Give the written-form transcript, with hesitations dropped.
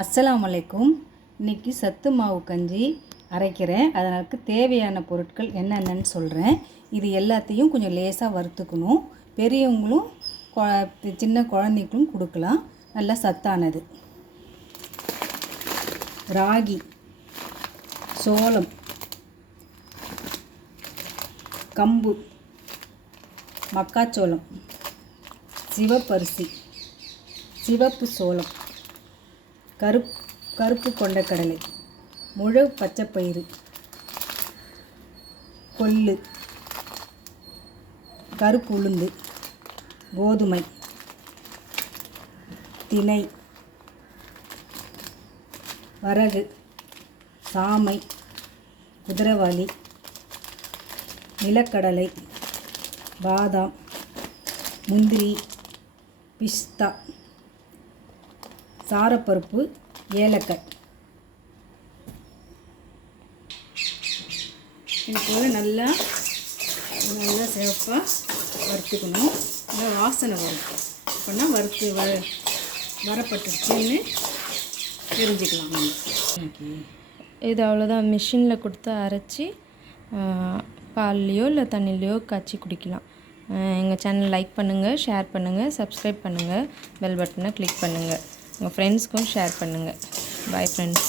அஸ்ஸலாமு அலைக்கும். இன்றைக்கி சத்து மாவு கஞ்சி அரைக்கிறேன். அதற்கு தேவையான பொருட்கள் என்னென்னு சொல்கிறேன். இது எல்லாத்தையும் கொஞ்சம் லேசாக வறுத்துக்கணும். பெரியவங்களும் சின்ன குழந்தைங்களும் கொடுக்கலாம். நல்லா சத்தானது. ராகி, சோளம், கம்பு, மக்காச்சோளம், சிவப்பரிசி, சிவப்பு சோளம், கருப்பு கொண்டக்கடலை, முழு பச்சைப்பயிறு, கொள்ளு, கருப்பு உளுந்து, கோதுமை, திணை, வரகு, சாமை, குதிரைவாலி, நிலக்கடலை, பாதாம், முந்திரி, பிஸ்தா, சாரப்பருப்பு, ஏலக்காய். இது போல் நல்லா சிவப்பாக வறுத்துக்கணும். நல்லா வாசனை வரும். அப்படின்னா வறுத்து வரப்பட்டுருச்சுன்னு தெரிஞ்சுக்கலாம். இது அவ்வளோதான். மிஷினில் கொடுத்து அரைச்சி பால்லையோ இல்லை தண்ணிலையோ காய்ச்சி குடிக்கலாம். எங்கள் சேனல் லைக் பண்ணுங்கள், ஷேர் பண்ணுங்கள், சப்ஸ்கிரைப் பண்ணுங்கள், பெல் பட்டனை கிளிக் பண்ணுங்கள். உங்கள் ஃப்ரெண்ட்ஸ்க்கும் ஷேர் பண்ணுங்கள். Bye friends.